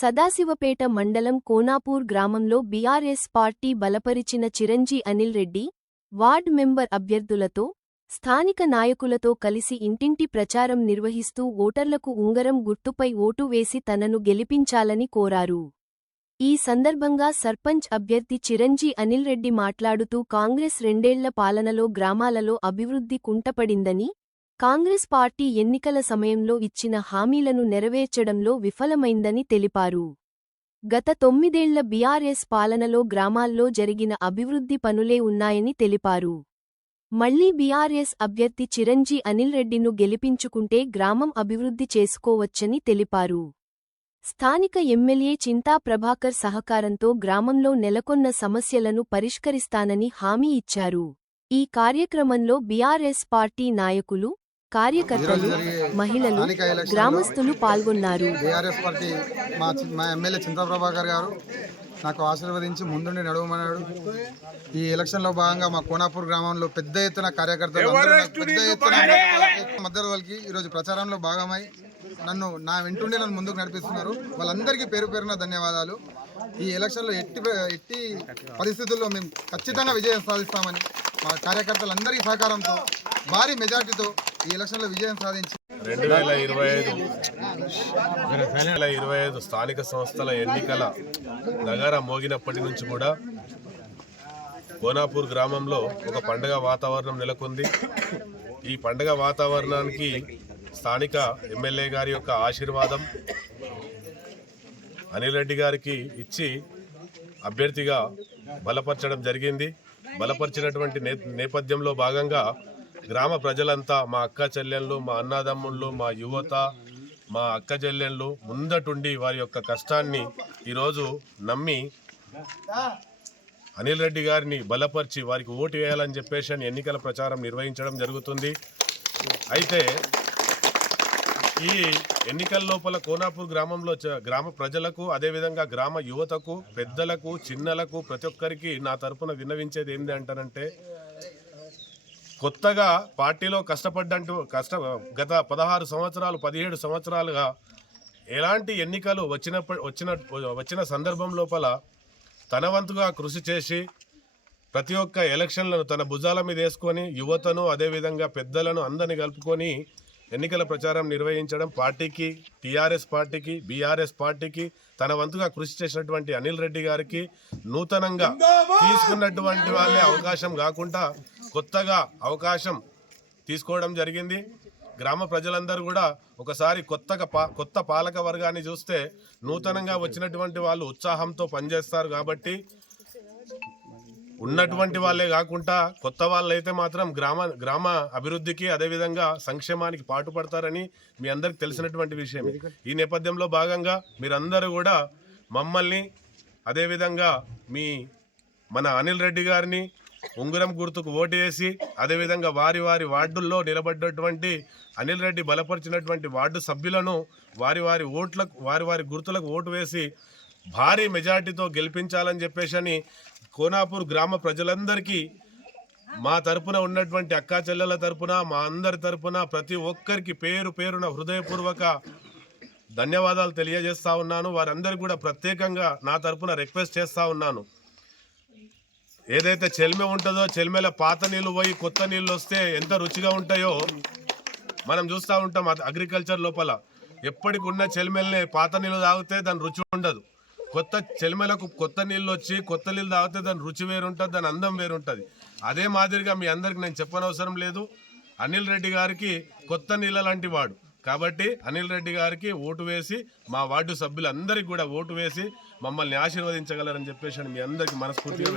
సదాశివపేట మండలం కోనాపూర్ గ్రామంలో BRS party బలపరిచిన చిరంజీ అనిల్ రెడ్డి, వార్డ్ మెంబర్ అభ్యర్థులతో, స్థానిక నాయకులతో కలిసి ఇంటింటి ప్రచారం నిర్వహిస్తూ ఓటర్లకు ఉంగరం గుర్తుపై ఓటు వేసి తనను గెలిపించాలని కోరారు. ఈ సందర్భంగా సర్పంచ్ అభ్యర్థి చిరంజీ అనిల్ రెడ్డి మాట్లాడుతూ కాంగ్రెస్ రెండేళ్ల పాలనలో గ్రామాలలో అభివృద్ధి కుంటపడిందని, కాంగ్రెస్ పార్టీ ఎన్నికల సమయంలో ఇచ్చిన హామీలను నెరవేర్చడంలో విఫలమైందని తెలిపారు. గత 9 ఏళ్ల బీఆర్ఎస్ పాలనలో గ్రామాల్లో జరిగిన అభివృద్ధి పనులే ఉన్నాయని తెలిపారు. మళ్లీ బీఆర్ఎస్ అభ్యర్థి చిరంజీ అనిల్ రెడ్డిను గెలిపించుకుంటే గ్రామం అభివృద్ధి చేసుకోవచ్చని తెలిపారు. స్థానిక ఎమ్మెల్యే చింతా ప్రభాకర్ సహకారంతో గ్రామంలో నెలకొన్న సమస్యలను పరిష్కరిస్తానని హామీ ఇచ్చారు. ఈ కార్యక్రమంలో బీఆర్ఎస్ పార్టీ నాయకులు, కార్యకర్తలు, మహిళలు, గ్రామస్తులు పాల్గొన్నారు. బీఆర్ఎస్ పార్టీ మా ఎమ్మెల్యే చింతా ప్రభాకర్ గారు నాకు ఆశీర్వదించి ముందుండి నడవమన్నాడు. ఈ ఎలక్షన్లో భాగంగా మా కోనాపూర్ గ్రామంలో పెద్ద ఎత్తున కార్యకర్తలు మద్దతు పలికి ఈరోజు ప్రచారంలో భాగమై నా వెంటుండి నన్ను ముందుకు నడిపిస్తున్నారు. వాళ్ళందరికీ పేరు పేరున ధన్యవాదాలు. ఈ ఎలక్షన్లో ఎట్టి పరిస్థితుల్లో మేము ఖచ్చితంగా విజయం సాధిస్తామని మా కార్యకర్తలందరికీ సహకారంతో భారీ మెజార్టీతో ఈ ఎలక్షన్లో విజయం సాధించి 2025 స్థానిక సంస్థల ఎన్నికల నగార మోగినప్పటి నుంచి కూడా కోనాపూర్ గ్రామంలో ఒక పండుగ వాతావరణం నెలకొంది. ఈ పండుగ వాతావరణానికి స్థానిక ఎమ్మెల్యే గారి యొక్క ఆశీర్వాదం అనిల్ రెడ్డి గారికి ఇచ్చి అభ్యర్థిగా బలపరచడం జరిగింది. బలపరిచినటువంటి నేపథ్యంలో భాగంగా గ్రామ ప్రజలంతా, మా అక్క చెల్లెళ్ళు, మా అన్నదమ్ముళ్ళు, మా యువత, మా అక్క చెల్లెళ్ళు ముందటుండి వారి యొక్క కష్టాన్ని ఈరోజు నమ్మి అనిల్ రెడ్డి గారిని బలపరిచి వారికి ఓటు వేయాలని చెప్పేసి ఎన్నికల ప్రచారం నిర్వహించడం జరుగుతుంది. అయితే ఈ ఎన్నికల లోపల కోనాపూర్ గ్రామంలో గ్రామ ప్రజలకు, అదేవిధంగా గ్రామ యువతకు, పెద్దలకు, చిన్నలకు, ప్రతి ఒక్కరికి నా తరపున విన్నవించేది ఏంటి అంటారంటే, కొత్తగా పార్టీలో గత 16 సంవత్సరాలు 17 సంవత్సరాలుగా ఎలాంటి ఎన్నికలు వచ్చిన సందర్భం లోపల తన వంతుగా కృషి చేసి ప్రతి ఒక్క ఎలక్షన్లను తన భుజాల మీద వేసుకొని యువతను, అదేవిధంగా పెద్దలను అందరినీ కలుపుకొని ఎన్నికల ప్రచారం నిర్వహించడం పార్టీకి, టీఆర్ఎస్ పార్టీకి, బీఆర్ఎస్ పార్టీకి తన వంతుగా కృషి చేసినటువంటి అనిల్ రెడ్డి గారికి నూతనంగా తీసుకున్నటువంటి వాళ్ళే అవకాశం కాకుండా కొత్తగా అవకాశం తీసుకోవడం జరిగింది. గ్రామ ప్రజలందరూ కూడా ఒకసారి కొత్త పాలక వర్గాన్ని చూస్తే నూతనంగా వచ్చినటువంటి వాళ్ళు ఉత్సాహంతో పనిచేస్తారు. కాబట్టి ఉన్నటువంటి వాళ్ళే కాకుండా కొత్త వాళ్ళైతే మాత్రం గ్రామ అభివృద్ధికి, అదేవిధంగా సంక్షేమానికి పాటుపడతారని మీ అందరికి తెలిసినటువంటి విషయం. ఈ నేపథ్యంలో భాగంగా మీరందరూ కూడా మమ్మల్ని, అదేవిధంగా మన అనిల్ రెడ్డి గారిని ఉంగరం గుర్తుకు ఓటు వేసి, అదేవిధంగా వారి వార్డుల్లో నిలబడ్డటువంటి అనిల్ రెడ్డి బలపరిచినటువంటి వార్డు సభ్యులను వారి గుర్తులకు ఓటు వేసి భారీ మెజార్టీతో గెలిపించాలని చెప్పేసి కోనాపూర్ గ్రామ ప్రజలందరికీ మా తరపున ఉన్నటువంటి అక్కా చెల్లెల తరపున, మా అందరి తరపున ప్రతి ఒక్కరికి పేరు పేరున హృదయపూర్వక ధన్యవాదాలు తెలియజేస్తా ఉన్నాను. వారందరికీ కూడా ప్రత్యేకంగా నా తరపున రిక్వెస్ట్ చేస్తూ ఉన్నాను. ఏదైతే చెల్మె ఉంటుందో, చెల్మెల పాత నీళ్ళు పోయి కొత్త నీళ్ళు వస్తే ఎంత రుచిగా ఉంటాయో మనం చూస్తూ ఉంటాం. అగ్రికల్చర్ లోపల ఎప్పటికి ఉన్న చెల్మెల్ని పాత నీళ్ళు తాగితే దాని రుచి ఉండదు. కొత్త చెల్మెలకు కొత్త నీళ్ళు వచ్చి కొత్త నీళ్ళు తాగితే దాని రుచి వేరుంటుంది, దాని అందం వేరుంటుంది. అదే మాదిరిగా మీ అందరికి నేను చెప్పనవసరం లేదు. అనిల్ రెడ్డి గారికి కొత్త నీళ్ళ లాంటి వాడు కాబట్టి అనిల్ రెడ్డి గారికి ఓటు వేసి, మా వార్డు సభ్యులందరికీ కూడా ఓటు వేసి మమ్మల్ని ఆశీర్వదించగలరని చెప్పేసి మీ అందరికీ మనస్ఫూర్తిగా